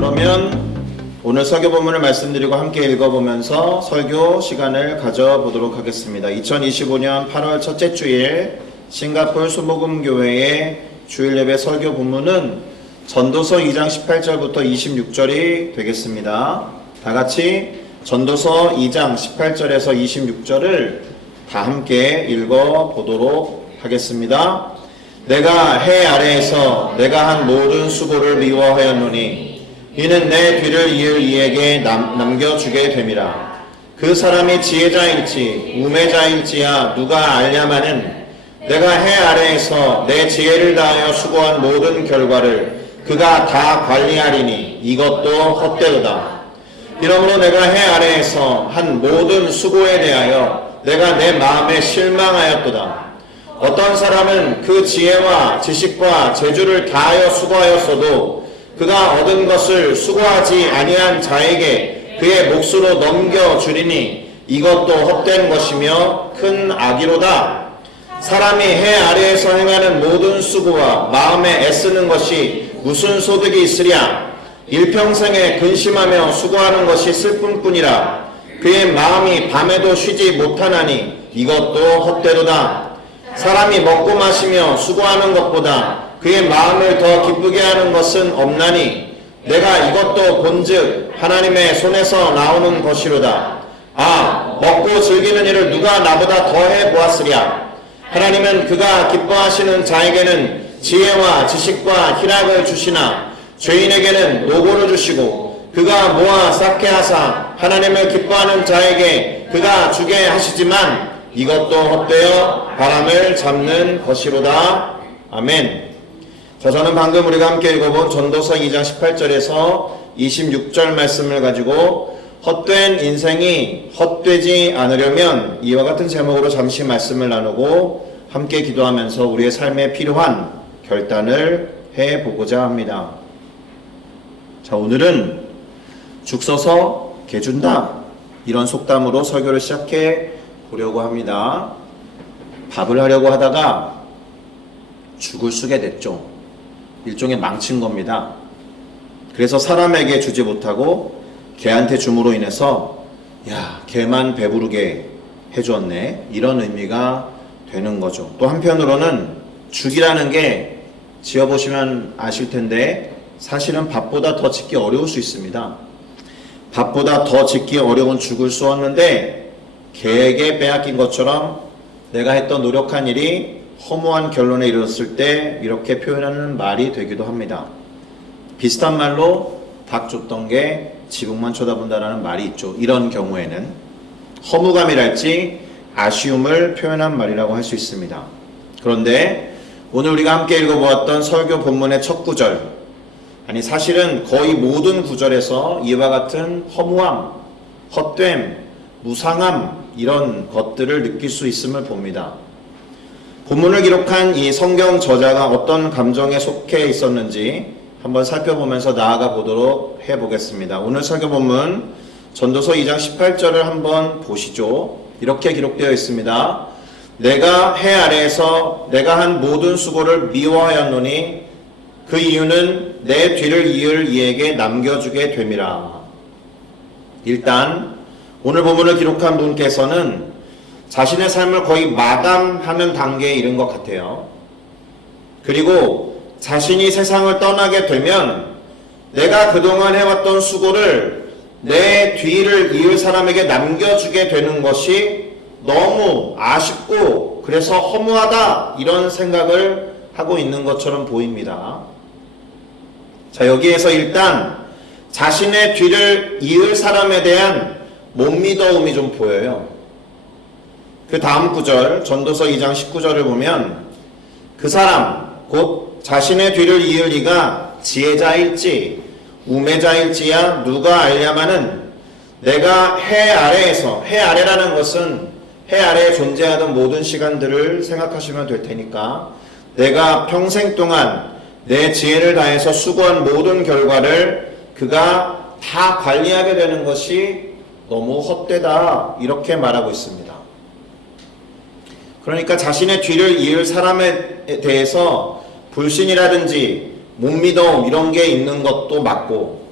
그러면 오늘 설교 본문을 말씀드리고 함께 읽어보면서 설교 시간을 가져보도록 하겠습니다. 2025년 8월 첫째 주일 싱가포르 수목음교회의 주일 예배 설교 본문은 전도서 2장 18절부터 26절이 되겠습니다. 다 같이 전도서 2장 18절에서 26절을 다 함께 읽어보도록 하겠습니다. 내가 해 아래에서 내가 한 모든 수고를 미워하였노니 이는 내 뒤를 이을 이에게 남겨주게 됨이라. 그 사람이 지혜자일지 우매자일지야 누가 알냐마는 내가 해 아래에서 내 지혜를 다하여 수고한 모든 결과를 그가 다 관리하리니 이것도 헛되도다. 이러므로 내가 해 아래에서 한 모든 수고에 대하여 내가 내 마음에 실망하였도다. 어떤 사람은 그 지혜와 지식과 재주를 다하여 수고하였어도 그가 얻은 것을 수고하지 아니한 자에게 그의 몫으로 넘겨주리니 이것도 헛된 것이며 큰 악이로다. 사람이 해 아래에서 행하는 모든 수고와 마음에 애쓰는 것이 무슨 소득이 있으랴. 일평생에 근심하며 수고하는 것이 슬픔뿐이라. 그의 마음이 밤에도 쉬지 못하나니 이것도 헛되도다. 사람이 먹고 마시며 수고하는 것보다 그의 마음을 더 기쁘게 하는 것은 없나니 내가 이것도 본즉 하나님의 손에서 나오는 것이로다. 아, 먹고 즐기는 일을 누가 나보다 더해 보았으랴. 하나님은 그가 기뻐하시는 자에게는 지혜와 지식과 희락을 주시나 죄인에게는 노고를 주시고 그가 모아 쌓게 하사 하나님을 기뻐하는 자에게 그가 주게 하시지만 이것도 헛되어 바람을 잡는 것이로다. 아멘. 저는 방금 우리가 함께 읽어본 전도서 2장 18절에서 26절 말씀을 가지고 헛된 인생이 헛되지 않으려면 이와 같은 제목으로 잠시 말씀을 나누고 함께 기도하면서 우리의 삶에 필요한 결단을 해보고자 합니다. 자, 오늘은 죽 서서 개 준다, 이런 속담으로 설교를 시작해 보려고 합니다. 밥을 하려고 하다가 죽을 쓰게 됐죠. 일종의 망친 겁니다. 그래서 사람에게 주지 못하고 개한테 줌으로 인해서 야, 개만 배부르게 해주었네, 이런 의미가 되는 거죠. 또 한편으로는 죽이라는 게 지어보시면 아실 텐데 사실은 밥보다 더 짓기 어려울 수 있습니다. 밥보다 더 짓기 어려운 죽을 쏘았는데 개에게 빼앗긴 것처럼 내가 했던 노력한 일이 허무한 결론에 이르렀을 때 이렇게 표현하는 말이 되기도 합니다. 비슷한 말로 닭 줬던 게 지붕만 쳐다본다라는 말이 있죠. 이런 경우에는 허무감이랄지 아쉬움을 표현한 말이라고 할 수 있습니다. 그런데 오늘 우리가 함께 읽어보았던 설교 본문의 첫 구절, 아니 사실은 거의 모든 구절에서 이와 같은 허무함, 헛됨, 무상함, 이런 것들을 느낄 수 있음을 봅니다. 본문을 기록한 이 성경 저자가 어떤 감정에 속해 있었는지 한번 살펴보면서 나아가 보도록 해보겠습니다. 오늘 설교 본문 전도서 2장 18절을 한번 보시죠. 이렇게 기록되어 있습니다. 내가 해 아래에서 내가 한 모든 수고를 미워하였노니 그 이유는 내 뒤를 이을 이에게 남겨주게 됨이라. 일단 오늘 본문을 기록한 분께서는 자신의 삶을 거의 마감하는 단계에 이른 것 같아요. 그리고 자신이 세상을 떠나게 되면 내가 그동안 해왔던 수고를 내 뒤를 이을 사람에게 남겨주게 되는 것이 너무 아쉽고 그래서 허무하다, 이런 생각을 하고 있는 것처럼 보입니다. 자, 여기에서 일단 자신의 뒤를 이을 사람에 대한 못 믿어움이 좀 보여요. 그 다음 구절, 전도서 2장 19절을 보면 그 사람 곧 자신의 뒤를 이을 이가 지혜자일지 우매자일지야 누가 알냐마는 내가 해 아래에서, 해 아래라는 것은 해 아래에 존재하던 모든 시간들을 생각하시면 될 테니까 내가 평생 동안 내 지혜를 다해서 수고한 모든 결과를 그가 다 관리하게 되는 것이 너무 헛되다, 이렇게 말하고 있습니다. 그러니까 자신의 뒤를 이을 사람에 대해서 불신이라든지 못 믿음 이런 게 있는 것도 맞고,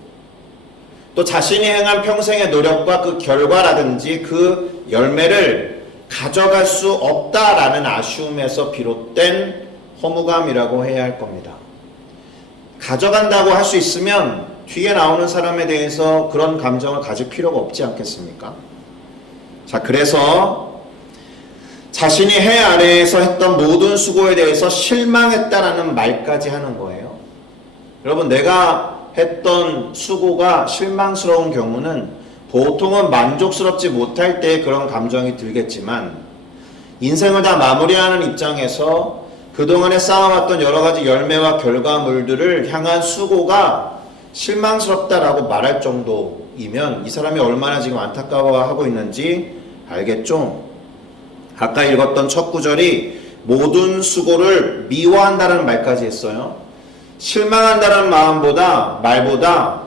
또 자신이 행한 평생의 노력과 그 결과라든지 그 열매를 가져갈 수 없다라는 아쉬움에서 비롯된 허무감이라고 해야 할 겁니다. 가져간다고 할 수 있으면 뒤에 나오는 사람에 대해서 그런 감정을 가질 필요가 없지 않겠습니까? 자, 그래서 자신이 해 아래에서 했던 모든 수고에 대해서 실망했다라는 말까지 하는 거예요. 여러분, 내가 했던 수고가 실망스러운 경우는 보통은 만족스럽지 못할 때 그런 감정이 들겠지만, 인생을 다 마무리하는 입장에서 그동안에 쌓아왔던 여러 가지 열매와 결과물들을 향한 수고가 실망스럽다라고 말할 정도이면 이 사람이 얼마나 지금 안타까워하고 있는지 알겠죠? 아까 읽었던 첫 구절이 모든 수고를 미워한다는 말까지 했어요. 실망한다는 말보다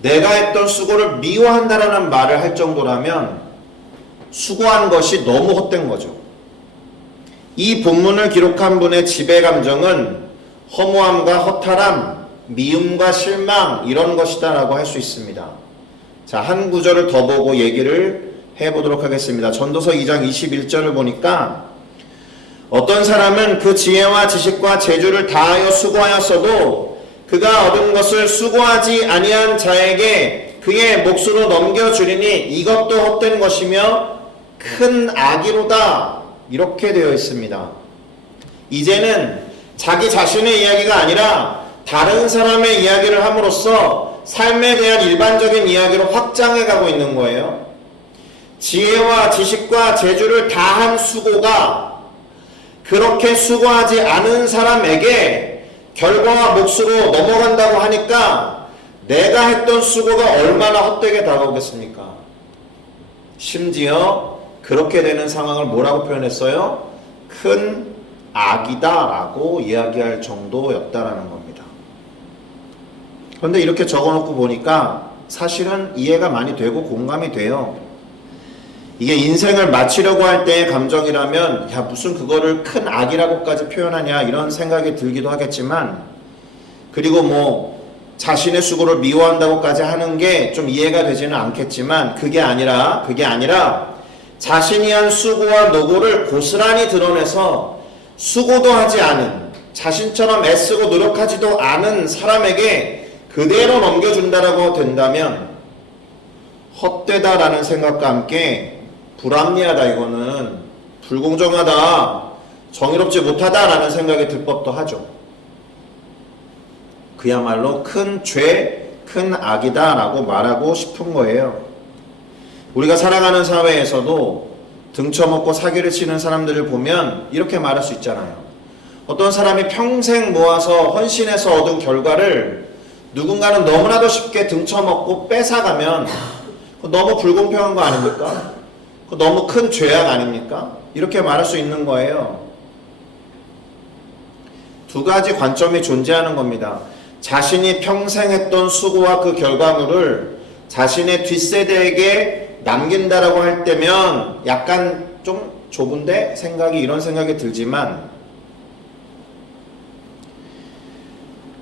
내가 했던 수고를 미워한다라는 말을 할 정도라면 수고한 것이 너무 헛된 거죠. 이 본문을 기록한 분의 지배 감정은 허무함과 허탈함, 미움과 실망 이런 것이다라고 할 수 있습니다. 자, 한 구절을 더 보고 얘기를 해보도록 하겠습니다. 전도서 2장 21절을 보니까 어떤 사람은 그 지혜와 지식과 재주를 다하여 수고하였어도 그가 얻은 것을 수고하지 아니한 자에게 그의 몫으로 넘겨주리니 이것도 헛된 것이며 큰 악이로다, 이렇게 되어 있습니다. 이제는 자기 자신의 이야기가 아니라 다른 사람의 이야기를 함으로써 삶에 대한 일반적인 이야기로 확장해 가고 있는 거예요. 지혜와 지식과 재주를 다한 수고가 그렇게 수고하지 않은 사람에게 결과와 몫으로 넘어간다고 하니까 내가 했던 수고가 얼마나 헛되게 다가오겠습니까? 심지어 그렇게 되는 상황을 뭐라고 표현했어요? 큰 악이다 라고 이야기할 정도였다라는 겁니다. 그런데 이렇게 적어놓고 보니까 사실은 이해가 많이 되고 공감이 돼요. 이게 인생을 마치려고 할 때의 감정이라면 야, 무슨 그거를 큰 악이라고까지 표현하냐 이런 생각이 들기도 하겠지만, 그리고 뭐 자신의 수고를 미워한다고까지 하는 게 좀 이해가 되지는 않겠지만, 그게 아니라 자신이 한 수고와 노고를 고스란히 드러내서 수고도 하지 않은, 자신처럼 애쓰고 노력하지도 않은 사람에게 그대로 넘겨준다라고 된다면 헛되다라는 생각과 함께 불합리하다, 이거는 불공정하다, 정의롭지 못하다라는 생각이 들 법도 하죠. 그야말로 큰 죄, 큰 악이다라고 말하고 싶은 거예요. 우리가 살아가는 사회에서도 등쳐먹고 사기를 치는 사람들을 보면 이렇게 말할 수 있잖아요. 어떤 사람이 평생 모아서 헌신해서 얻은 결과를 누군가는 너무나도 쉽게 등쳐먹고 뺏어가면 너무 불공평한 거 아닙니까? 너무 큰 죄악 아닙니까? 이렇게 말할 수 있는 거예요. 두 가지 관점이 존재하는 겁니다. 자신이 평생 했던 수고와 그 결과물을 자신의 뒷세대에게 남긴다라고 할 때면 약간 좀 좁은데 이런 생각이 들지만,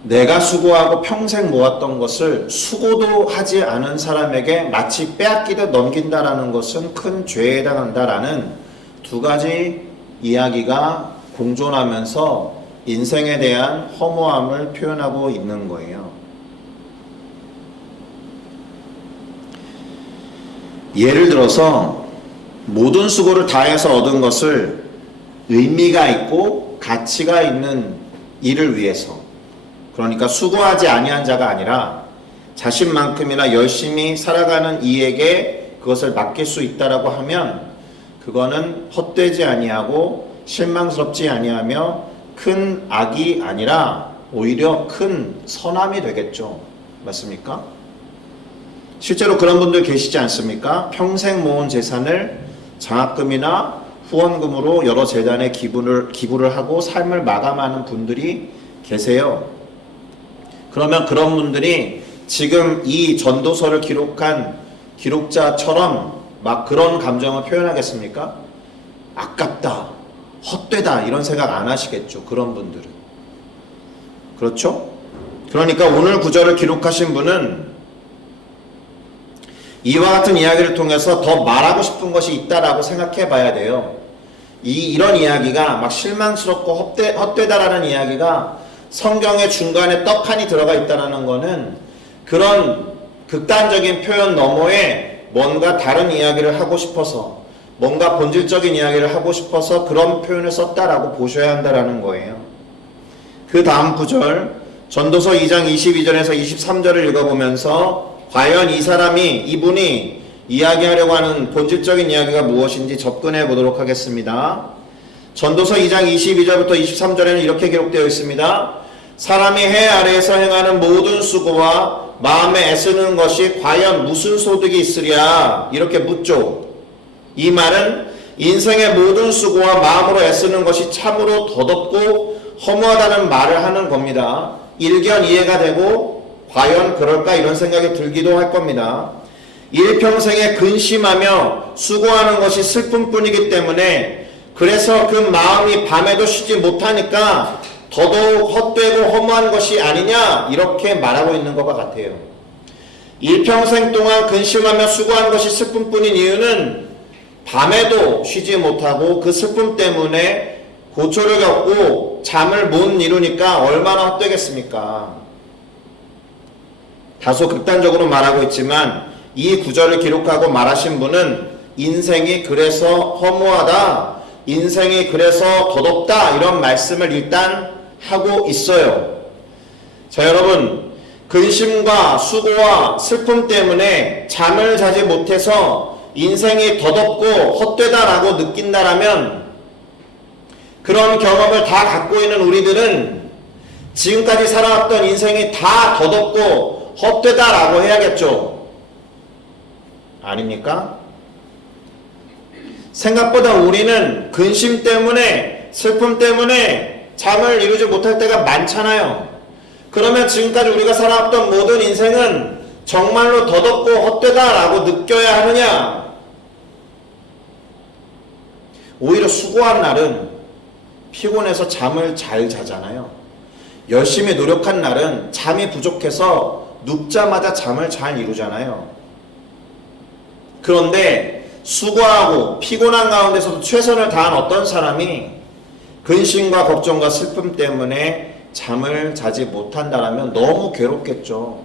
내가 수고하고 평생 모았던 것을 수고도 하지 않은 사람에게 마치 빼앗기듯 넘긴다라는 것은 큰 죄에 해당한다라는 두 가지 이야기가 공존하면서 인생에 대한 허무함을 표현하고 있는 거예요. 예를 들어서 모든 수고를 다해서 얻은 것을 의미가 있고 가치가 있는 일을 위해서, 그러니까 수고하지 아니한 자가 아니라 자신만큼이나 열심히 살아가는 이에게 그것을 맡길 수 있다라고 하면 그거는 헛되지 아니하고 실망스럽지 아니하며 큰 악이 아니라 오히려 큰 선함이 되겠죠. 맞습니까? 실제로 그런 분들 계시지 않습니까? 평생 모은 재산을 장학금이나 후원금으로 여러 재단에 기부를 하고 삶을 마감하는 분들이 계세요. 그러면 그런 분들이 지금 이 전도서를 기록한 기록자처럼 막 그런 감정을 표현하겠습니까? 아깝다, 헛되다 이런 생각 안 하시겠죠. 그런 분들은. 그렇죠? 그러니까 오늘 구절을 기록하신 분은 이와 같은 이야기를 통해서 더 말하고 싶은 것이 있다라고 생각해 봐야 돼요. 이런 이야기가 막 실망스럽고 헛되다라는 이야기가 성경의 중간에 떡하니 들어가 있다는 거는 그런 극단적인 표현 너머에 뭔가 다른 이야기를 하고 싶어서, 뭔가 본질적인 이야기를 하고 싶어서 그런 표현을 썼다라고 보셔야 한다라는 거예요. 그 다음 구절, 전도서 2장 22절에서 23절을 읽어보면서 과연 이분이 이야기하려고 하는 본질적인 이야기가 무엇인지 접근해 보도록 하겠습니다. 전도서 2장 22절부터 23절에는 이렇게 기록되어 있습니다. 사람이 해 아래에서 행하는 모든 수고와 마음에 애쓰는 것이 과연 무슨 소득이 있으랴? 이렇게 묻죠. 이 말은 인생의 모든 수고와 마음으로 애쓰는 것이 참으로 더덥고 허무하다는 말을 하는 겁니다. 일견 이해가 되고 과연 그럴까 이런 생각이 들기도 할 겁니다. 일평생에 근심하며 수고하는 것이 슬픔뿐이기 때문에 그래서 그 마음이 밤에도 쉬지 못하니까 더더욱 헛되고 허무한 것이 아니냐 이렇게 말하고 있는 것과 같아요. 일평생 동안 근심하며 수고하는 것이 슬픔뿐인 이유는 밤에도 쉬지 못하고 그 슬픔 때문에 고초를 겪고 잠을 못 이루니까 얼마나 헛되겠습니까? 다소 극단적으로 말하고 있지만 이 구절을 기록하고 말하신 분은 인생이 그래서 허무하다, 인생이 그래서 더덥다 이런 말씀을 일단 하고 있어요. 자, 여러분, 근심과 수고와 슬픔 때문에 잠을 자지 못해서 인생이 더덥고 헛되다라고 느낀다라면 그런 경험을 다 갖고 있는 우리들은 지금까지 살아왔던 인생이 다 더덥고 헛되다라고 해야겠죠. 아닙니까? 생각보다 우리는 근심 때문에, 슬픔 때문에 잠을 이루지 못할 때가 많잖아요. 그러면 지금까지 우리가 살아왔던 모든 인생은 정말로 더덥고 헛되다라고 느껴야 하느냐? 오히려 수고한 날은 피곤해서 잠을 잘 자잖아요. 열심히 노력한 날은 잠이 부족해서 눕자마자 잠을 잘 이루잖아요. 그런데 수고하고 피곤한 가운데서도 최선을 다한 어떤 사람이 근심과 걱정과 슬픔 때문에 잠을 자지 못한다라면 너무 괴롭겠죠.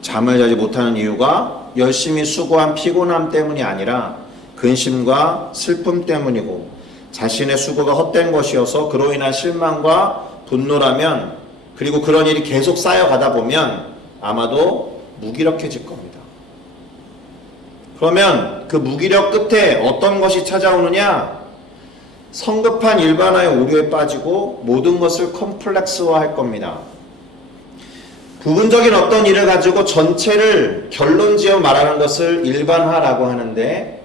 잠을 자지 못하는 이유가 열심히 수고한 피곤함 때문이 아니라 근심과 슬픔 때문이고 자신의 수고가 헛된 것이어서 그로 인한 실망과 분노라면, 그리고 그런 일이 계속 쌓여가다 보면 아마도 무기력해질 겁니다. 그러면 그 무기력 끝에 어떤 것이 찾아오느냐? 성급한 일반화의 오류에 빠지고 모든 것을 컴플렉스화할 겁니다. 부분적인 어떤 일을 가지고 전체를 결론지어 말하는 것을 일반화라고 하는데,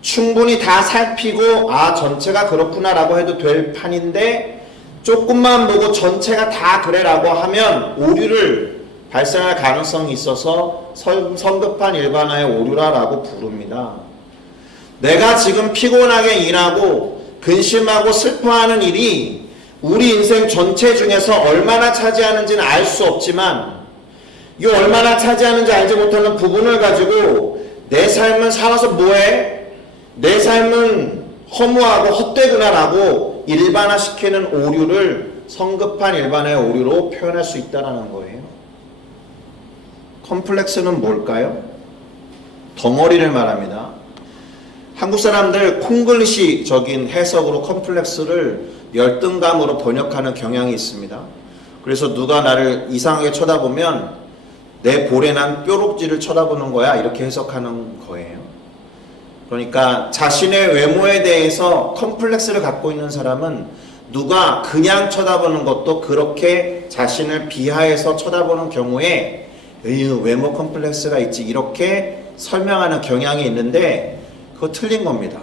충분히 다 살피고 전체가 그렇구나라고 해도 될 판인데 조금만 보고 전체가 다 그래라고 하면 오류를 발생할 가능성이 있어서 성급한 일반화의 오류라고 부릅니다. 내가 지금 피곤하게 일하고 근심하고 슬퍼하는 일이 우리 인생 전체 중에서 얼마나 차지하는지는 알 수 없지만, 이 얼마나 차지하는지 알지 못하는 부분을 가지고 내 삶은 살아서 뭐해? 내 삶은 허무하고 헛되구나라고 일반화시키는 오류를 성급한 일반화의 오류로 표현할 수 있다는 거예요. 컴플렉스는 뭘까요? 덩어리를 말합니다. 한국 사람들 콩글리시적인 해석으로 컴플렉스를 열등감으로 번역하는 경향이 있습니다. 그래서 누가 나를 이상하게 쳐다보면 내 볼에 난 뾰록지를 쳐다보는 거야 이렇게 해석하는 거예요. 그러니까 자신의 외모에 대해서 컴플렉스를 갖고 있는 사람은 누가 그냥 쳐다보는 것도 그렇게 자신을 비하해서 쳐다보는 경우에 외모 컴플렉스가 있지 이렇게 설명하는 경향이 있는데 그거 틀린 겁니다.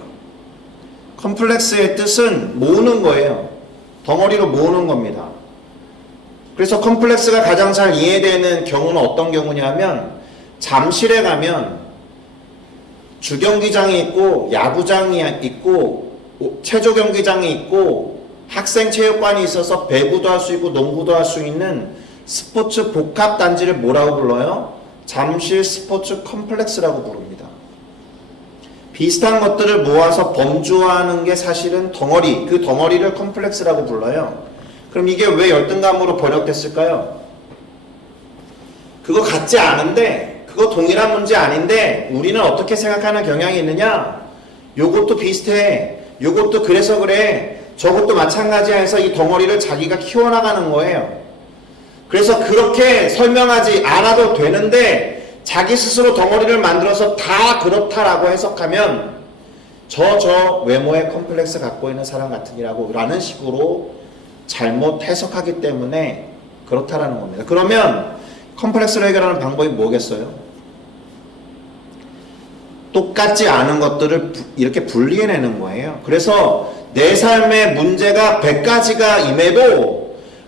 컴플렉스의 뜻은 모으는 거예요. 덩어리로 모으는 겁니다. 그래서 컴플렉스가 가장 잘 이해되는 경우는 어떤 경우냐면, 잠실에 가면 주경기장이 있고 야구장이 있고 체조 경기장이 있고 학생체육관이 있어서 배구도 할 수 있고 농구도 할 수 있는 스포츠 복합단지를 뭐라고 불러요? 잠실 스포츠 컴플렉스라고 부릅니다. 비슷한 것들을 모아서 범주화하는 게 사실은 덩어리, 그 덩어리를 컴플렉스라고 불러요. 그럼 이게 왜 열등감으로 번역됐을까요? 그거 같지 않은데, 그거 동일한 문제 아닌데 우리는 어떻게 생각하는 경향이 있느냐? 요것도 비슷해, 요것도 그래서 그래, 저것도 마찬가지야 해서 이 덩어리를 자기가 키워나가는 거예요. 그래서 그렇게 설명하지 않아도 되는데 자기 스스로 덩어리를 만들어서 다 그렇다라고 해석하면 저 외모의 컴플렉스 갖고 있는 사람 같으니라고 라는 식으로 잘못 해석하기 때문에 그렇다라는 겁니다. 그러면 컴플렉스를 해결하는 방법이 뭐겠어요? 똑같지 않은 것들을 이렇게 분리해내는 거예요. 그래서 내 삶의 문제가 100가지가 임해도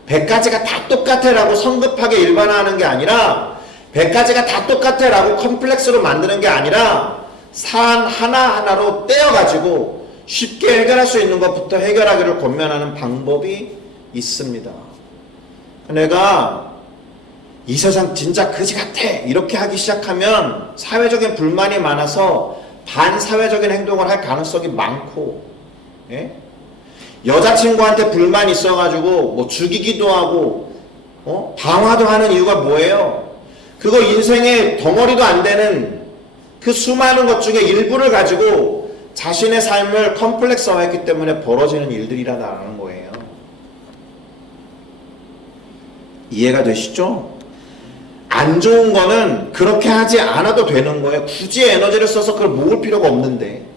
100가지가 다 똑같아 라고 성급하게 일반화하는 게 아니라 100가지가 다 똑같아 라고 컴플렉스로 만드는 게 아니라 사안 하나하나로 떼어가지고 쉽게 해결할 수 있는 것부터 해결하기를 권면하는 방법이 있습니다. 내가 이 세상 진짜 그지 같아 이렇게 하기 시작하면 사회적인 불만이 많아서 반사회적인 행동을 할 가능성이 많고, 예? 여자친구한테 불만이 있어가지고 뭐 죽이기도 하고 방화도 하는 이유가 뭐예요? 그거 인생의 덩어리도 안 되는 그 수많은 것 중에 일부를 가지고 자신의 삶을 컴플렉스화했기 때문에 벌어지는 일들이라는 거예요. 이해가 되시죠? 안 좋은 거는 그렇게 하지 않아도 되는 거예요. 굳이 에너지를 써서 그걸 모을 필요가 없는데,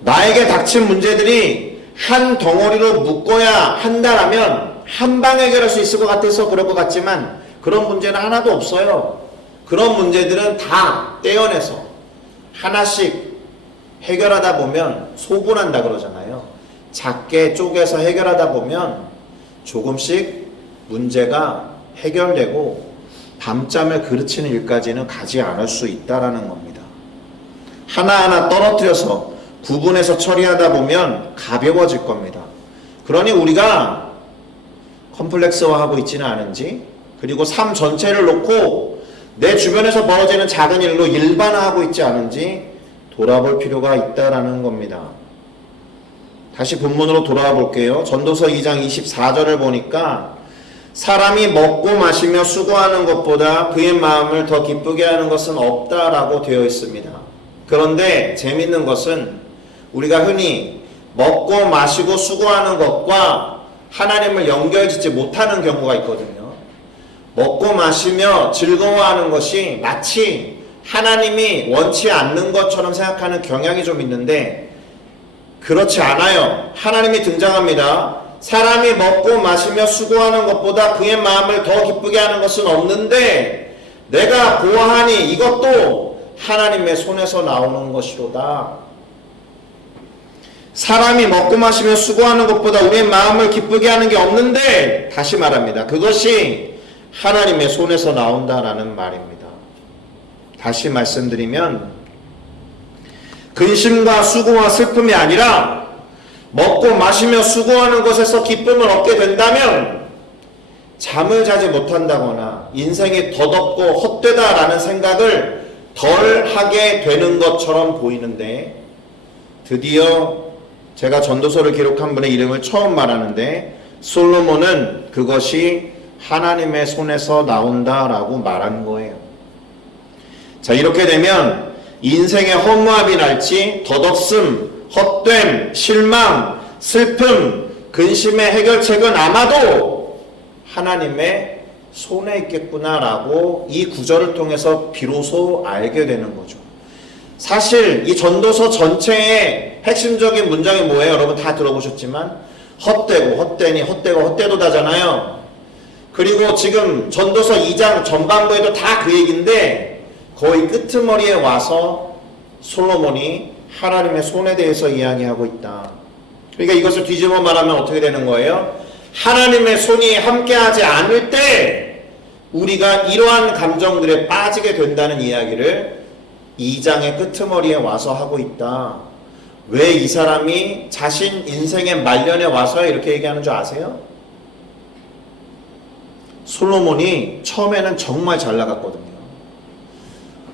나에게 닥친 문제들이 한 덩어리로 묶어야 한다라면 한 방에 해결할 수 있을 것 같아서 그럴 것 같지만 그런 문제는 하나도 없어요. 그런 문제들은 다 떼어내서 하나씩 해결하다 보면 소분한다 그러잖아요. 작게 쪼개서 해결하다 보면 조금씩 문제가 해결되고 밤잠을 그르치는 일까지는 가지 않을 수 있다라는 겁니다. 하나하나 떨어뜨려서 구분해서 처리하다 보면 가벼워질 겁니다. 그러니 우리가 컴플렉스화하고 있지는 않은지, 그리고 삶 전체를 놓고 내 주변에서 벌어지는 작은 일로 일반화하고 있지 않은지 돌아볼 필요가 있다라는 겁니다. 다시 본문으로 돌아와 볼게요. 전도서 2장 24절을 보니까 사람이 먹고 마시며 수고하는 것보다 그의 마음을 더 기쁘게 하는 것은 없다라고 되어 있습니다. 그런데 재밌는 것은 우리가 흔히 먹고 마시고 수고하는 것과 하나님을 연결짓지 못하는 경우가 있거든요. 먹고 마시며 즐거워하는 것이 마치 하나님이 원치 않는 것처럼 생각하는 경향이 좀 있는데 그렇지 않아요. 하나님이 등장합니다. 사람이 먹고 마시며 수고하는 것보다 그의 마음을 더 기쁘게 하는 것은 없는데 내가 보아하니 이것도 하나님의 손에서 나오는 것이로다. 사람이 먹고 마시며 수고하는 것보다 우리의 마음을 기쁘게 하는 게 없는데, 다시 말합니다. 그것이 하나님의 손에서 나온다라는 말입니다. 다시 말씀드리면 근심과 수고와 슬픔이 아니라 먹고 마시며 수고하는 것에서 기쁨을 얻게 된다면 잠을 자지 못한다거나 인생이 더덥고 헛되다라는 생각을 덜 하게 되는 것처럼 보이는데, 드디어 제가 전도서를 기록한 분의 이름을 처음 말하는데 솔로몬은 그것이 하나님의 손에서 나온다라고 말한 거예요. 자, 이렇게 되면 인생의 허무함이 날지 덧없음, 헛됨, 실망, 슬픔, 근심의 해결책은 아마도 하나님의 손에 있겠구나라고 이 구절을 통해서 비로소 알게 되는 거죠. 사실 이 전도서 전체의 핵심적인 문장이 뭐예요? 여러분 다 들어보셨지만 헛되고 헛되니 헛되고 헛되도다잖아요. 그리고 지금 전도서 2장 전반부에도 다 그 얘기인데 거의 끄트머리에 와서 솔로몬이 하나님의 손에 대해서 이야기하고 있다. 그러니까 이것을 뒤집어 말하면 어떻게 되는 거예요? 하나님의 손이 함께하지 않을 때 우리가 이러한 감정들에 빠지게 된다는 이야기를 2장의 끄트머리에 와서 하고 있다. 왜 이 사람이 자신 인생의 말년에 와서 이렇게 얘기하는 줄 아세요? 솔로몬이 처음에는 정말 잘 나갔거든요.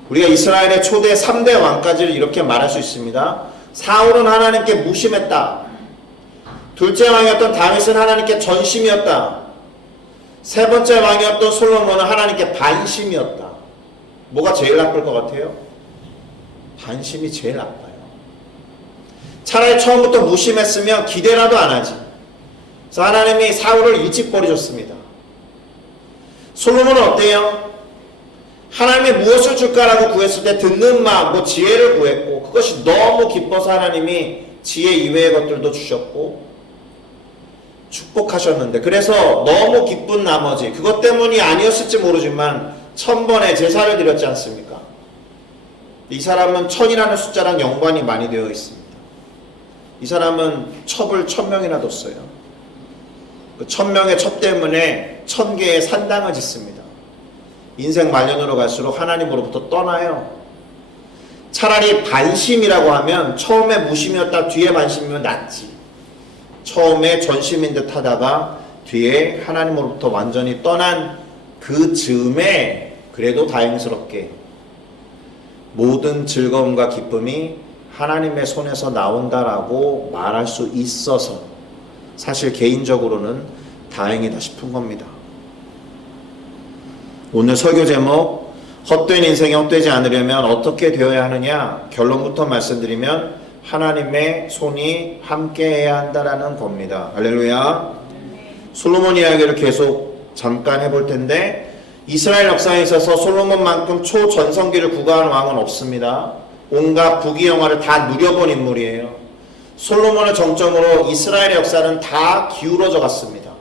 우리가 이스라엘의 초대 3대 왕까지를 이렇게 말할 수 있습니다. 사울은 하나님께 무심했다. 둘째 왕이었던 다윗은 하나님께 전심이었다. 세 번째 왕이었던 솔로몬은 하나님께 반심이었다. 뭐가 제일 나쁠 것 같아요? 반심이 제일 나빠요. 차라리 처음부터 무심했으면 기대라도 안 하지. 그래서 하나님이 사울을 일찍 버리셨습니다. 솔로몬은 어때요? 하나님이 무엇을 줄까라고 구했을 때 듣는 마음, 지혜를 구했고, 그것이 너무 기뻐서 하나님이 지혜 이외의 것들도 주셨고 축복하셨는데, 그래서 너무 기쁜 나머지 그것 때문이 아니었을지 모르지만 1000번의 제사를 드렸지 않습니까? 이 사람은 1000이라는 숫자랑 연관이 많이 되어 있습니다. 이 사람은 첩을 1000명이나 뒀어요. 그 1000명의 첩 때문에 1000개의 산당을 짓습니다. 인생 말년으로 갈수록 하나님으로부터 떠나요. 차라리 반심이라고 하면 처음에 무심이었다 뒤에 반심이면 낫지. 처음에 전심인 듯 하다가 뒤에 하나님으로부터 완전히 떠난 그 즈음에 그래도 다행스럽게 모든 즐거움과 기쁨이 하나님의 손에서 나온다라고 말할 수 있어서 사실 개인적으로는 다행이다 싶은 겁니다. 오늘 설교 제목, 헛된 인생이 헛되지 않으려면 어떻게 되어야 하느냐, 결론부터 말씀드리면 하나님의 손이 함께해야 한다라는 겁니다. 할렐루야. 솔로몬 이야기를 계속 잠깐 해볼 텐데, 이스라엘 역사에 있어서 솔로몬만큼 초전성기를 구가한 왕은 없습니다. 온갖 부귀영화를 다 누려본 인물이에요. 솔로몬을 정점으로 이스라엘의 역사는 다 기울어져 갔습니다.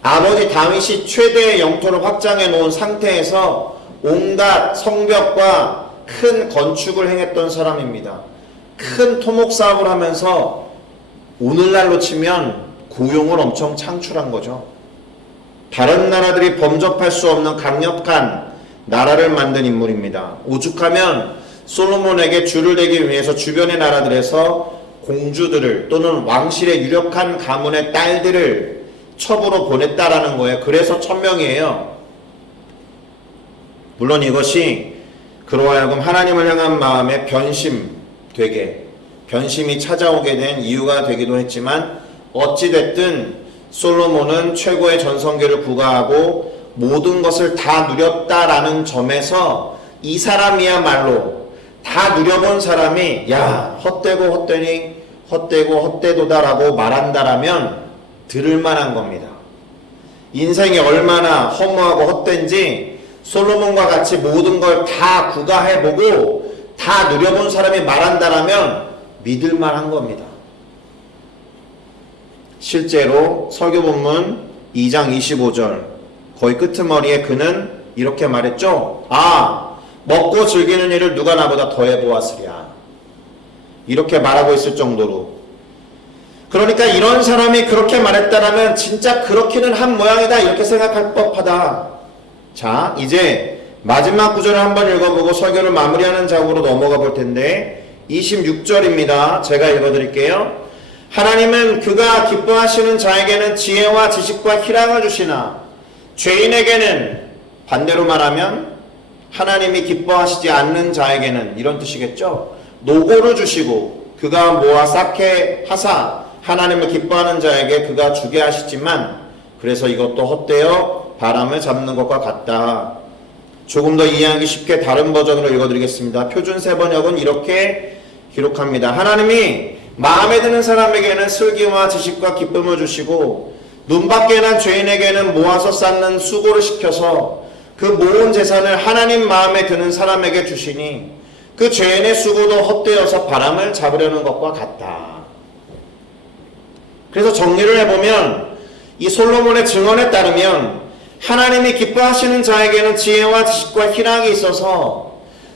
아버지 다윗이 최대의 영토를 확장해 놓은 상태에서 온갖 성벽과 큰 건축을 행했던 사람입니다. 큰 토목 사업을 하면서 오늘날로 치면 고용을 엄청 창출한 거죠. 다른 나라들이 범접할 수 없는 강력한 나라를 만든 인물입니다. 오죽하면 솔로몬에게 줄을 대기 위해서 주변의 나라들에서 공주들을 또는 왕실의 유력한 가문의 딸들을 첩으로 보냈다라는 거예요. 그래서 1000명이에요. 물론 이것이 그로 하여금 하나님을 향한 마음에 변심이 찾아오게 된 이유가 되기도 했지만, 어찌됐든 솔로몬은 최고의 전성기를 구가하고 모든 것을 다 누렸다라는 점에서 이 사람이야말로 다 누려본 사람이 야, 헛되고 헛되도다라고 말한다라면 들을 만한 겁니다. 인생이 얼마나 허무하고 헛된지 솔로몬과 같이 모든 걸 다 구가해보고 다 누려본 사람이 말한다라면 믿을 만한 겁니다. 실제로 설교 본문 2장 25절 거의 끄트머리에 그는 이렇게 말했죠. 먹고 즐기는 일을 누가 나보다 더해 보았으랴. 이렇게 말하고 있을 정도로. 그러니까 이런 사람이 그렇게 말했다라면 진짜 그렇기는 한 모양이다 이렇게 생각할 법하다. 자, 이제 마지막 구절을 한번 읽어보고 설교를 마무리하는 작업으로 넘어가 볼 텐데 26절입니다. 제가 읽어드릴게요. 하나님은 그가 기뻐하시는 자에게는 지혜와 지식과 희락을 주시나 죄인에게는, 반대로 말하면 하나님이 기뻐하시지 않는 자에게는, 이런 뜻이겠죠. 노고를 주시고 그가 모아 쌓게 하사 하나님을 기뻐하는 자에게 그가 주게 하시지만, 그래서 이것도 헛되어 바람을 잡는 것과 같다. 조금 더 이해하기 쉽게 다른 버전으로 읽어드리겠습니다. 표준 세번역은 이렇게 기록합니다. 하나님이 마음에 드는 사람에게는 슬기와 지식과 기쁨을 주시고 눈밖에 난 죄인에게는 모아서 쌓는 수고를 시켜서 그 모은 재산을 하나님 마음에 드는 사람에게 주시니 그 죄인의 수고도 헛되어서 바람을 잡으려는 것과 같다. 그래서 정리를 해보면 이 솔로몬의 증언에 따르면 하나님이 기뻐하시는 자에게는 지혜와 지식과 희락이 있어서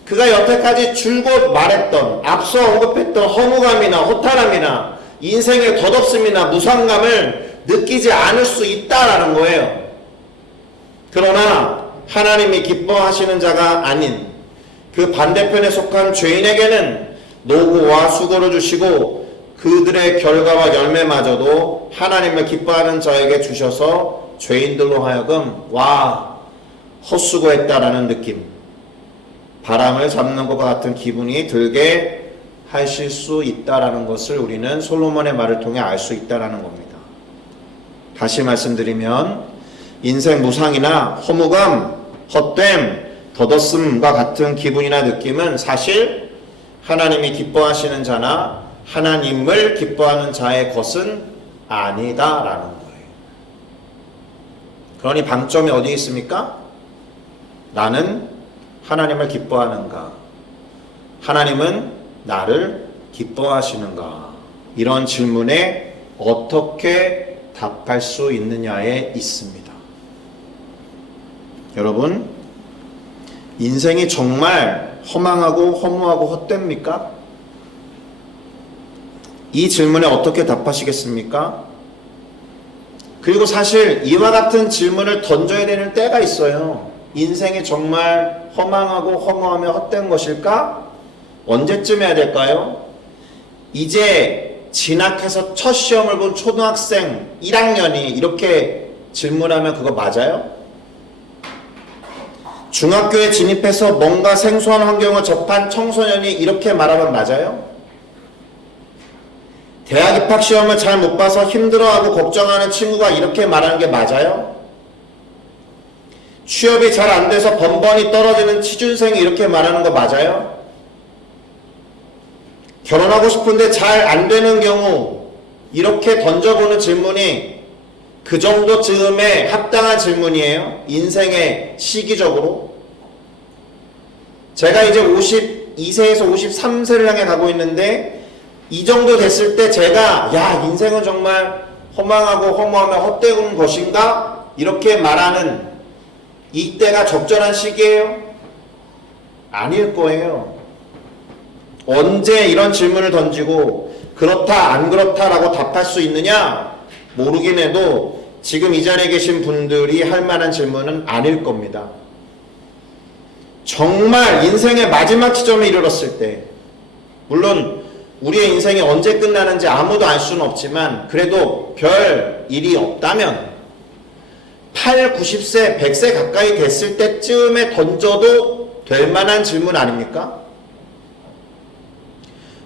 그가 여태까지 줄곧 말했던, 앞서 언급했던 허무감이나 허탈함이나 인생의 덧없음이나 무상감을 느끼지 않을 수 있다라는 거예요. 그러나 하나님이 기뻐하시는 자가 아닌 그 반대편에 속한 죄인에게는 노고와 수고를 주시고 그들의 결과와 열매마저도 하나님을 기뻐하는 자에게 주셔서 죄인들로 하여금 와 헛수고했다라는 느낌, 바람을 잡는 것과 같은 기분이 들게 하실 수 있다라는 것을 우리는 솔로몬의 말을 통해 알 수 있다라는 겁니다. 다시 말씀드리면 인생 무상이나 허무감, 헛됨, 덧없음과 같은 기분이나 느낌은 사실 하나님이 기뻐하시는 자나 하나님을 기뻐하는 자의 것은 아니다라는 거예요. 그러니 방점이 어디에 있습니까? 나는 하나님을 기뻐하는가? 하나님은 나를 기뻐하시는가? 이런 질문에 어떻게 답할 수 있느냐에 있습니다. 여러분, 인생이 정말 허망하고 허무하고 헛됩니까? 이 질문에 어떻게 답하시겠습니까? 그리고 사실 이와 같은 질문을 던져야 되는 때가 있어요. 인생이 정말 허망하고 허무하며 헛된 것일까? 언제쯤 해야 될까요? 이제 진학해서 첫 시험을 본 초등학생 1학년이 이렇게 질문하면 그거 맞아요? 중학교에 진입해서 뭔가 생소한 환경을 접한 청소년이 이렇게 말하면 맞아요? 대학 입학 시험을 잘 못 봐서 힘들어하고 걱정하는 친구가 이렇게 말하는 게 맞아요? 취업이 잘 안 돼서 번번이 떨어지는 취준생이 이렇게 말하는 거 맞아요? 결혼하고 싶은데 잘 안 되는 경우 이렇게 던져보는 질문이 그 정도 즈음에 합당한 질문이에요? 인생의 시기적으로? 제가 이제 52세에서 53세를 향해 가고 있는데 이 정도 됐을 때 제가 야 인생은 정말 허망하고 허무하며 헛되은 것인가? 이렇게 말하는 이때가 적절한 시기예요? 아닐 거예요. 언제 이런 질문을 던지고 그렇다 안 그렇다라고 답할 수 있느냐? 모르긴 해도 지금 이 자리에 계신 분들이 할 만한 질문은 아닐 겁니다. 정말 인생의 마지막 지점에 이르렀을 때, 물론 우리의 인생이 언제 끝나는지 아무도 알 수는 없지만 그래도 별 일이 없다면 8, 90세, 100세 가까이 됐을 때쯤에 던져도 될 만한 질문 아닙니까?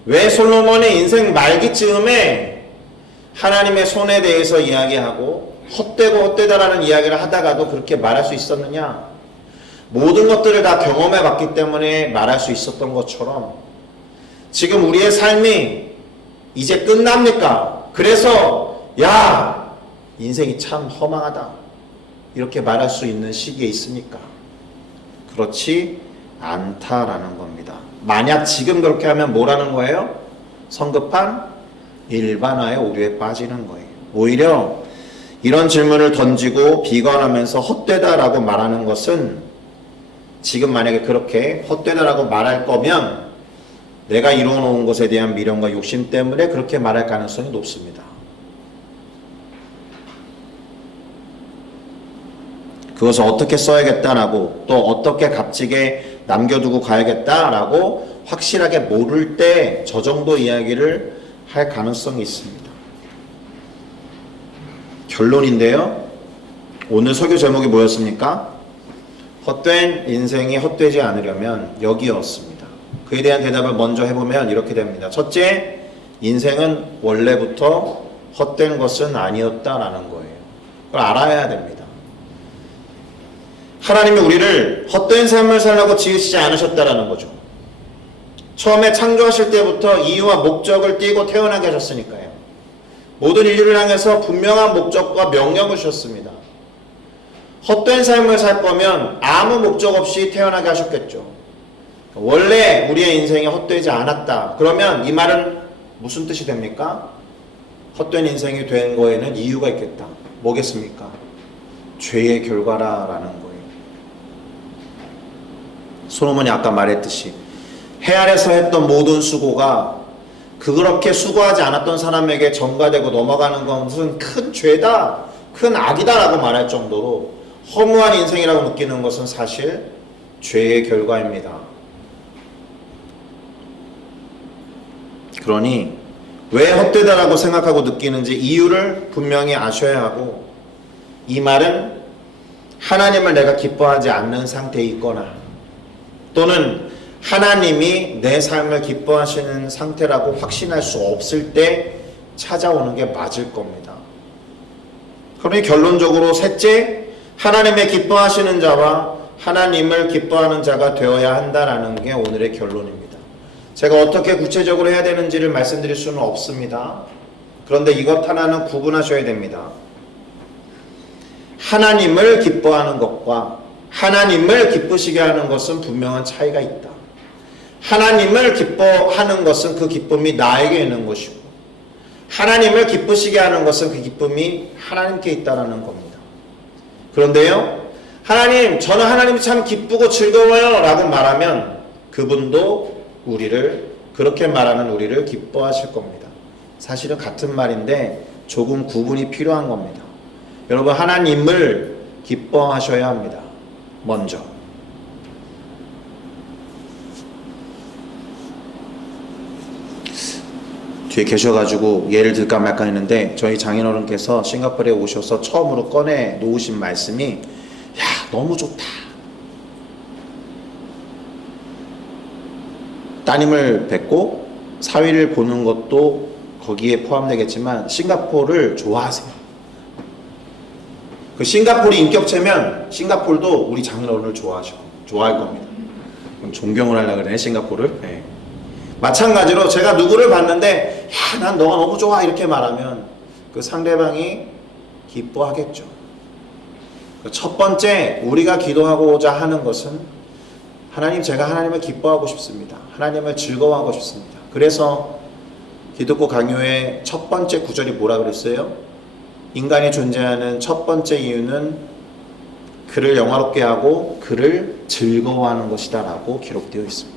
왜 솔로몬의 인생 말기쯤에 하나님의 손에 대해서 이야기하고 헛되고 헛되다라는 이야기를 하다가도 그렇게 말할 수 있었느냐? 모든 것들을 다 경험해 봤기 때문에 말할 수 있었던 것처럼 지금 우리의 삶이 이제 끝납니까? 그래서 야 인생이 참 허망하다 이렇게 말할 수 있는 시기에 있습니까? 그렇지 않다라는 겁니다. 만약 지금 그렇게 하면 뭐라는 거예요? 성급한 일반화의 오류에 빠지는 거예요. 오히려 이런 질문을 던지고 비관하면서 헛되다라고 말하는 것은 지금 만약에 그렇게 헛되다라고 말할 거면 내가 이루어놓은 것에 대한 미련과 욕심 때문에 그렇게 말할 가능성이 높습니다. 그것을 어떻게 써야겠다라고 또 어떻게 값지게 남겨두고 가야겠다라고 확실하게 모를 때 저 정도 이야기를 할 가능성이 있습니다. 결론인데요. 오늘 설교 제목이 뭐였습니까? 헛된 인생이 헛되지 않으려면 여기였습니다. 그에 대한 대답을 먼저 해보면 이렇게 됩니다. 첫째, 인생은 원래부터 헛된 것은 아니었다라는 거예요. 그걸 알아야 됩니다. 하나님이 우리를 헛된 삶을 살라고 지으시지 않으셨다라는 거죠. 처음에 창조하실 때부터 이유와 목적을 띠고 태어나게 하셨으니까요. 모든 인류를 향해서 분명한 목적과 명령을 주셨습니다. 헛된 삶을 살 거면 아무 목적 없이 태어나게 하셨겠죠. 원래 우리의 인생이 헛되지 않았다. 그러면 이 말은 무슨 뜻이 됩니까? 헛된 인생이 된 거에는 이유가 있겠다. 뭐겠습니까? 죄의 결과라는 거예요. 솔로몬이 아까 말했듯이 해 아래서 했던 모든 수고가 그렇게 수고하지 않았던 사람에게 전가되고 넘어가는 것은 큰 죄다, 큰 악이다라고 말할 정도로 허무한 인생이라고 느끼는 것은 사실 죄의 결과입니다. 그러니 왜 헛되다라고 생각하고 느끼는지 이유를 분명히 아셔야 하고 이 말은 하나님을 내가 기뻐하지 않는 상태에 있거나 또는 하나님이 내 삶을 기뻐하시는 상태라고 확신할 수 없을 때 찾아오는 게 맞을 겁니다. 그러니 결론적으로 셋째, 하나님의 기뻐하시는 자와 하나님을 기뻐하는 자가 되어야 한다라는 게 오늘의 결론입니다. 제가 어떻게 구체적으로 해야 되는지를 말씀드릴 수는 없습니다. 그런데 이것 하나는 구분하셔야 됩니다. 하나님을 기뻐하는 것과 하나님을 기쁘시게 하는 것은 분명한 차이가 있다. 하나님을 기뻐하는 것은 그 기쁨이 나에게 있는 것이고 하나님을 기쁘시게 하는 것은 그 기쁨이 하나님께 있다는 겁니다. 그런데요, 하나님, 저는 하나님이 참 기쁘고 즐거워요 라고 말하면 그분도 우리를, 그렇게 말하는 우리를 기뻐하실 겁니다. 사실은 같은 말인데 조금 구분이 필요한 겁니다. 여러분, 하나님을 기뻐하셔야 합니다. 먼저. 뒤에 계셔가지고 예를 들까 말까 했는데 저희 장인어른께서 싱가포르에 오셔서 처음으로 꺼내 놓으신 말씀이 야, 너무 좋다. 따님을 뵙고 사위를 보는 것도 거기에 포함되겠지만 싱가포르를 좋아하세요. 그 싱가포르 인격체면 싱가포르도 우리 장인어른을 좋아할 겁니다. 그럼 존경을 하려고 그러네, 싱가포르를. 네. 마찬가지로 제가 누구를 봤는데 야, 난 너가 너무 좋아 이렇게 말하면 그 상대방이 기뻐하겠죠. 첫 번째 우리가 기도하고자 하는 것은 하나님, 제가 하나님을 기뻐하고 싶습니다. 하나님을 즐거워하고 싶습니다. 그래서 기독교 강요의 첫 번째 구절이 뭐라 그랬어요? 인간이 존재하는 첫 번째 이유는 그를 영화롭게 하고 그를 즐거워하는 것이다 라고 기록되어 있습니다.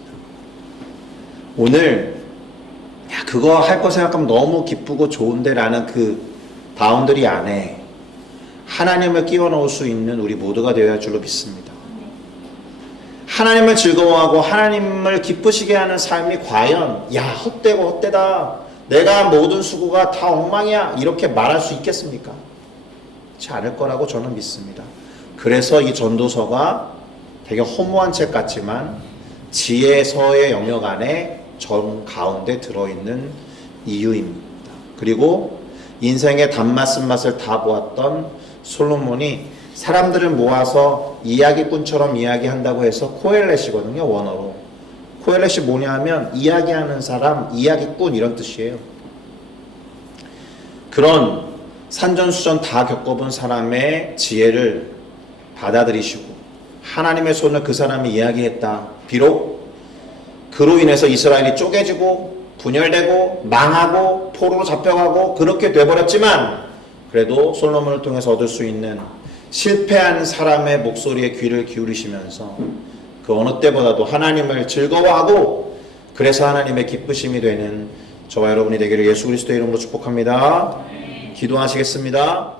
오늘 야, 그거 할 거 생각하면 너무 기쁘고 좋은데 라는 그 바운더리 안에 하나님을 끼워 넣을 수 있는 우리 모두가 되어야 할 줄로 믿습니다. 하나님을 즐거워하고 하나님을 기쁘시게 하는 삶이 과연 야, 헛되고 헛되다, 내가 한 모든 수고가 다 엉망이야 이렇게 말할 수 있겠습니까? 그렇지 않을 거라고 저는 믿습니다. 그래서 이 전도서가 되게 허무한 책 같지만 지혜서의 영역 안에 전 가운데 들어있는 이유입니다. 그리고 인생의 단맛 쓴맛을 다 보았던 솔로몬이 사람들을 모아서 이야기꾼처럼 이야기한다고 해서 코엘렛이거든요. 원어로. 코엘렛이 뭐냐 하면 이야기하는 사람, 이야기꾼 이런 뜻이에요. 그런 산전수전 다 겪어본 사람의 지혜를 받아들이시고 하나님의 손을 그 사람이 이야기했다. 비록 그로 인해서 이스라엘이 쪼개지고 분열되고 망하고 포로로 잡혀가고 그렇게 돼버렸지만 그래도 솔로몬을 통해서 얻을 수 있는 실패한 사람의 목소리에 귀를 기울이시면서 그 어느 때보다도 하나님을 즐거워하고 그래서 하나님의 기쁘심이 되는 저와 여러분이 되기를 예수 그리스도의 이름으로 축복합니다. 기도하시겠습니다.